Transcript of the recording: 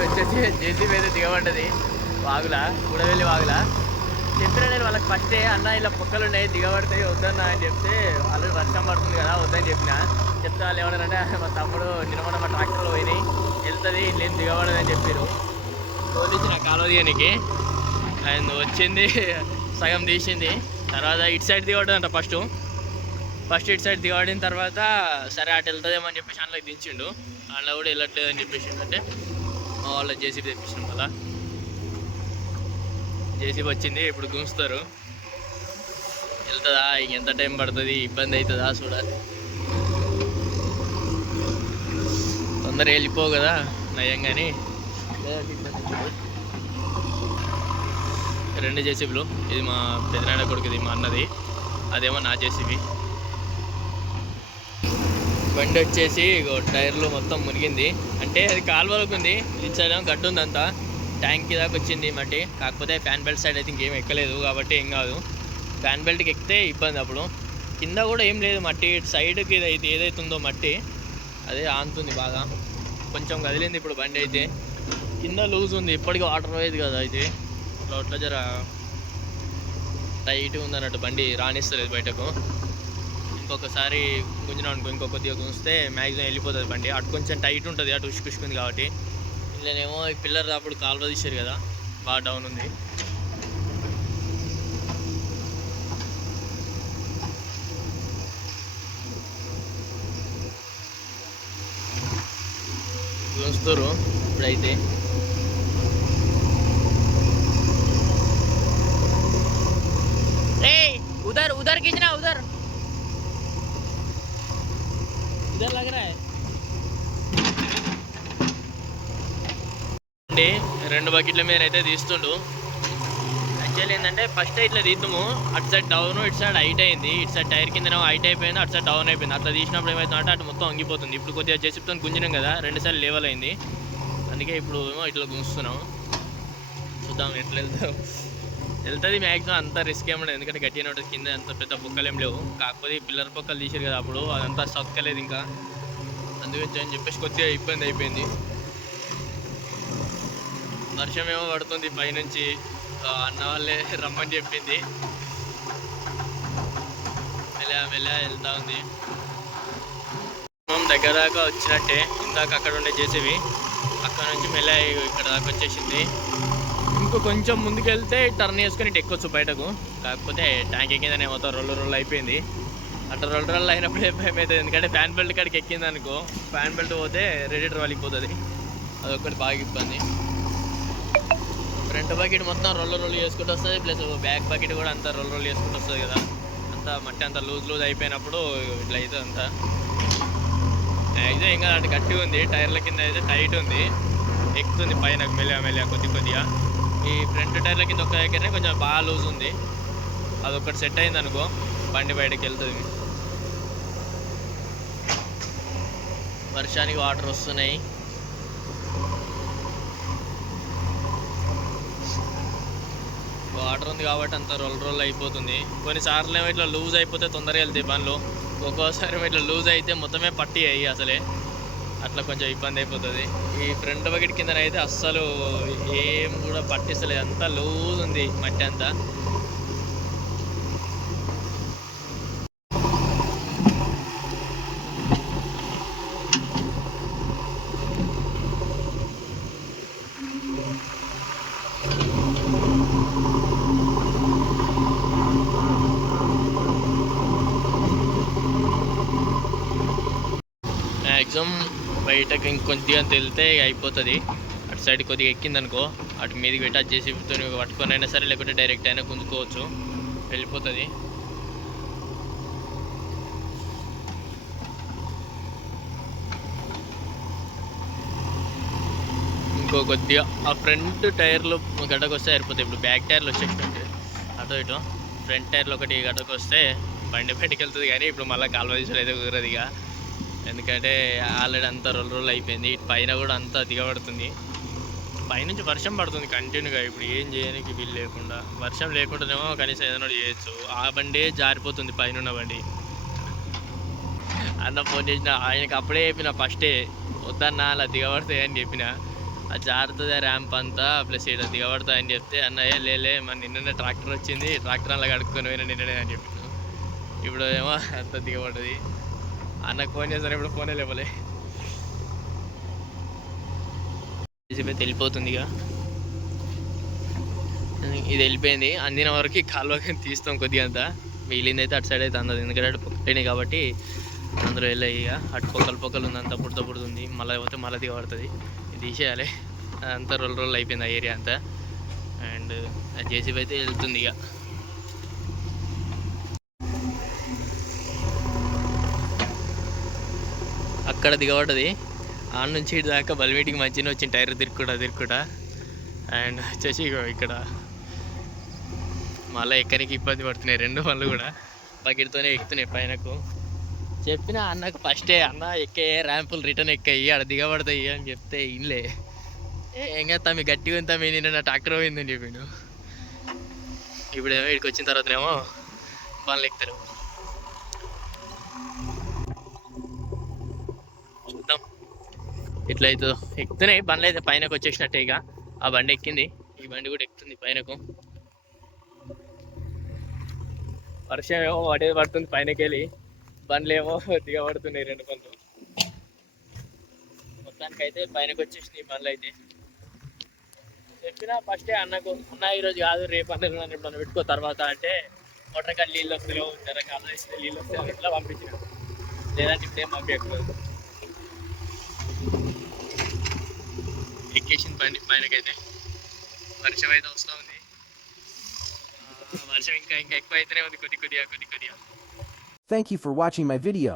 వచ్చేసి జేసీబీ అయితే దిగబడ్డది వాగులా కూడవెల్లి వాగులా. చెప్పిన నేను వాళ్ళకి ఫస్టే అన్న ఇలా పొక్కలు ఉన్నాయి దిగబడతాయి వద్దన్నా అని చెప్తే వాళ్ళు వర్షం పడుతుంది కదా వద్దని చెప్పిన. చెప్తే వాళ్ళు ఏమన్నారంటే మా తమ్ముడు నిన్న మా ట్రాక్టర్లో పోయినాయి వెళ్తుంది నేను దిగబడదని చెప్పారు. తోలించి నా కాలువ తీయనికి ఆయన వచ్చింది సగం తీసింది. తర్వాత ఇటు సైడ్ దిగబడ్డదంట ఫస్ట్ ఇటు సైడ్ దిగబడిన తర్వాత సరే అటు వెళ్తుందేమో అని చెప్పేసి అందులోకి దించిండు. అందులో కూడా వెళ్ళట్లేదు అని చెప్పేసి అంటే మా వాళ్ళ జేసీబీ తెప్పించినాం కదా. జేసీబీ వచ్చింది ఇప్పుడు గుంచుతారు. వెళ్తుందా ఇంకెంత టైం పడుతుంది ఇబ్బంది అవుతుందా చూడాలి. తొందరగా వెళ్ళిపోవు కదా నయం. కానీ రెండు జేసీబీలు, ఇది మా పెదనాన్న కొడుకు, ఇది మా అన్నది, అదేమో నా జేసీబీ. బండి వచ్చేసి టైర్లు మొత్తం మునిగింది. అంటే అది కాలువలకు ఉంది, ఇటు సైడ్ గడ్డు ఉంది, అంతా ట్యాంక్ దాకా వచ్చింది మట్టి. కాకపోతే ఫ్యాన్ బెల్ట్ సైడ్ అయితే ఇంకేం ఎక్కలేదు కాబట్టి ఏం కాదు. ఫ్యాన్ బెల్ట్కి ఎక్కితే ఇబ్బంది. అప్పుడు కింద కూడా ఏం లేదు మట్టి, సైడ్కి ఇది ఏదైతే ఉందో మట్టి అదే ఆనుతుంది బాగా. కొంచెం కదిలింది ఇప్పుడు బండి అయితే. కింద లూజ్ ఉంది, ఇప్పటికీ వాటర్ పోయేది కదా అయితే అట్లా జర టైట్ ఉంది అన్నట్టు, బండి రాణిస్తలేదు బయటకు. ఇంకొకసారి గుంజినా అనుకో, ఇంకొక కొద్దిగా గుంజితే మ్యాక్సిమం వెళ్ళిపోతుంది బండి. అటు కొంచెం టైట్ ఉంటుంది, అటు ఉష్కుష్కుంది కాబట్టి. ఇలానేమో ఈ పిల్లర్ అప్పుడు కాలువ తీసారు కదా బాగా డౌన్ ఉంది. గుంచుతారు ఇప్పుడైతే. उधर खींचना, उधर लग रहा है. అండి 2 బకెట్ల మీద అయితే తీస్తుండు. యాక్చువల్లీ ఏంటంటే ఫస్ట్ ఇట్లా తీద్దాము, అటు సైడ్ డౌన్ ఇటు సైడ్ హైట్ అయింది. ఇటు సైడ్ టైర్ కింద హైట్ అయిపోయింది, అటు సైడ్ డౌన్ అయిపోయింది. అట్లా తీసినప్పుడు ఏమవుతుందంటే అటు మొత్తం వంగిపోతుంది. ఇప్పుడు కొద్దిగా జేసీబీతో గుంజినాం కదా, 2 సార్లు లేవల్ అయింది. అందుకే ఇప్పుడు ఏమో ఇట్లా గుంచుతున్నాం. చూద్దాం ఎట్లా వెళ్తుంది. మ్యాక్సిమం అంత రిస్క్ ఏమన్నా, ఎందుకంటే గట్టిగా ఉంటుంది కింద, అంత పెద్ద పొక్కలు ఏం లేవు. కాకపోతే పిల్లర్ పొక్కలు తీసారు కదా అప్పుడు అదంతా సక్కలేదు ఇంకా, అందుకని అని చెప్పేసి కొద్దిగా ఇబ్బంది అయిపోయింది. వర్షం ఏమో పడుతుంది పైనుంచి, అన్న వాళ్ళే రమ్మని చెప్పింది. మెల్లగా వెళ్తూ ఉంది. మనం దగ్గర దాకా వచ్చినట్టే, ఇందాక అక్కడ ఉండే జేసీబీ అక్కడ నుంచి మెల్లగా ఇక్కడ దాకా వచ్చేసింది. ఇంకో కొంచెం ముందుకెళ్తే టర్న్ చేసుకొని ఇటు ఎక్కొచ్చు బయటకు. కాకపోతే ట్యాంక్ ఎక్కిందని ఏమవుతా రోల్ అయిపోయింది. అట్లా రోల్ అయినప్పుడు భయం అవుతుంది, ఎందుకంటే ఫ్యాన్ బెల్ట్ కాడికి ఎక్కింది అనుకో, ఫ్యాన్ బెల్ట్ పోతే రేడియేటర్ వలిగిపోతుంది. అదొక్కటి బాగా ఇబ్బంది. ఫ్రంట్ బకెట్ మొత్తం రోల్ చేసుకుంటూ వస్తుంది, ప్లస్ బ్యాక్ బకెట్ కూడా అంతా రోల్ చేసుకుంటూ వస్తుంది కదా. అంతా మట్టి అంతా లూజ్ అయిపోయినప్పుడు ఇట్లా అయితే అంతా అయితే ఇంకా అటు గట్టిగా ఉంది. టైర్ల కింద అయితే టైట్ ఉంది, ఎక్కుతుంది పైన మెల్లగా కొద్దిగా. ఈ ఫ్రంట్ టైర్ల కింద ఒక్క దగ్గరనే కొంచెం బాగా లూజ్ ఉంది. అదొక్కటి సెట్ అయింది అనుకో బండి బయటకు వెళ్తుంది. వర్షానికి వాటర్ వస్తున్నాయి. వాటర్ ఉంది కాబట్టి అంత రోల్ అయిపోతుంది. కొన్నిసార్లు ఏమో ఇట్లా లూజ్ అయిపోతే తొందరగా వెళ్తాయి పనులు, ఒక్కోసారి ఏమో ఇట్లా లూజ్ అయితే మొత్తమే పట్టి అయ్యి అసలే అట్లా కొంచెం ఇబ్బంది అయిపోతుంది. ఈ ఫ్రంట్ బకెట్ కింద అయితే అస్సలు ఏం కూడా పట్టిస్తలేదు, అంతా లూజ్ ఉంది మట్టి అంతా. మ్యాక్సిమం బయటకు ఇంకొద్దిగా వెళ్తే అయిపోతుంది. అటు సైడ్ కొద్దిగా ఎక్కిందనుకో అటు మీదకి పెట్టి అది చేసి పట్టుకొని అయినా సరే, లేకుంటే డైరెక్ట్ అయినా గుంజుకోవచ్చు, వెళ్ళిపోతుంది. ఇంకో కొద్దిగా ఆ ఫ్రంట్ టైర్లు గడ్డకు వస్తే సరిపోతాయి. ఇప్పుడు బ్యాక్ టైర్లు వచ్చేసినట్టు అటు ఇటు, ఫ్రంట్ టైర్లు ఒకటి గడ్డకు వస్తే బండి బయటకు వెళ్తుంది. కానీ ఇప్పుడు మళ్ళీ కాలువ తీసులు అయితే కుదరదు ఇక, ఎందుకంటే ఆల్రెడీ అంతా రోల్ అయిపోయింది. ఇటు పైన కూడా అంతా దిగబడుతుంది. పైనుంచి వర్షం పడుతుంది కంటిన్యూగా. ఇప్పుడు ఏం చేయడానికి వీలు లేకుండా, వర్షం లేకుండానేమో కనీసం ఏదైనా చేయొచ్చు. ఆ బండి జారిపోతుంది పైన బండి. అన్న ఫోన్ చేసిన ఆయనకి అప్పుడే చెప్పిన, ఫస్టే వద్దన్నా అలా దిగబడతాయి అని చెప్పిన. అది జారుతుంది ర్యాంప్ అంతా ప్లస్ ఇక్కడ దిగబడతా అని చెప్తే అన్నయ్య లేలే మన నిన్ననే ట్రాక్టర్ వచ్చింది, ట్రాక్టర్ అలా కడుక్కొని పోయినా నిన్ననే అని చెప్పాను. ఇప్పుడు ఏమో అంత దిగబడ్డది. అన్నకు ఫోన్ చేస్తాను, ఇప్పుడు ఫోనే లేవలే. వెళ్ళిపోతుంది ఇక, ఇది వెళ్ళిపోయింది. అందిన వరకు కాలువకి తీస్తాం కొద్దిగా అంతా, మిగిలింది అయితే అటు సైడ్ అయితే అందదు, ఎందుకంటే అటు పొక్కలేని కాబట్టి అందులో వెళ్ళాయి. ఇక అటు పొక్కలు ఉంది, అంతా పుడత పుడుతుంది, మళ్ళీ పోతే మళ్ళీ దిగబడుతుంది. ఇది తీసేయాలి. అంతా రోల్ అయిపోయింది ఆ ఏరియా అంతా. అండ్ జేసీబీ అయితే వెళ్తుంది ఇక. అక్కడ దిగబడ్డది, ఆడ నుంచి ఇటు దాకా బల్మీటికి మధ్యన వచ్చిన టైర్ తిరుక్కుంటా. అండ్ వచ్చేసి ఇక్కడ మళ్ళీ ఎక్కడికి ఇబ్బంది పడుతున్నాయి రెండు వాళ్ళు కూడా, బకెట్తోనే ఎక్కుతున్నాయి పైనకు. చెప్పిన అన్నకు ఫస్టే, అన్న ఎక్కే ర్యాంపులు రిటర్న్ ఎక్కాయి, ఆడ దిగబడతాయి అని చెప్తే ఇన్లే. ఏం కదా మీ గట్టిగా ఉంతా మీ నిన్న నా ట్రాక్టర్ పోయిందని చెప్పిండు. ఇప్పుడేమో ఇక్కడికి వచ్చిన తర్వాతనేమో బండ్లు ఎక్కుతారు. చూద్దాం ఎట్లయితే. ఎక్కుతున్నాయి బండ్లు అయితే, పైనకు వచ్చేసినట్టే. ఇక ఆ బండి ఎక్కింది, ఈ బండి కూడా ఎక్కుతుంది పైనకు. వర్షం ఏమో పడుతుంది పైనకి వెళ్ళి, బండ్లు ఏమో దిగబడుతున్నాయి రెండు బండ్లు. మొత్తానికైతే పైనకి వచ్చేసినాయి బండ్లు అయితే. చెప్పినా ఫస్టే అన్నకు, అన్న ఈరోజు కాదు రేపు అన్నది మనం పెట్టుకో తర్వాత అంటే, మోటార్ కాడ నీళ్ళు వస్తాయో జరకాల ఇస్తే నీళ్ళు వస్తాయో ఇట్లా పంపించిన, లేదంటే ఇప్పుడేం పంపించకూడదు. ఎక్కేసింది బండి పైనకైతే. వర్షం అయితే వస్తూ ఉంది, వర్షం ఇంకా ఎక్కువ అయితేనే ఉంది కొద్దిగా. Thank you for watching my video.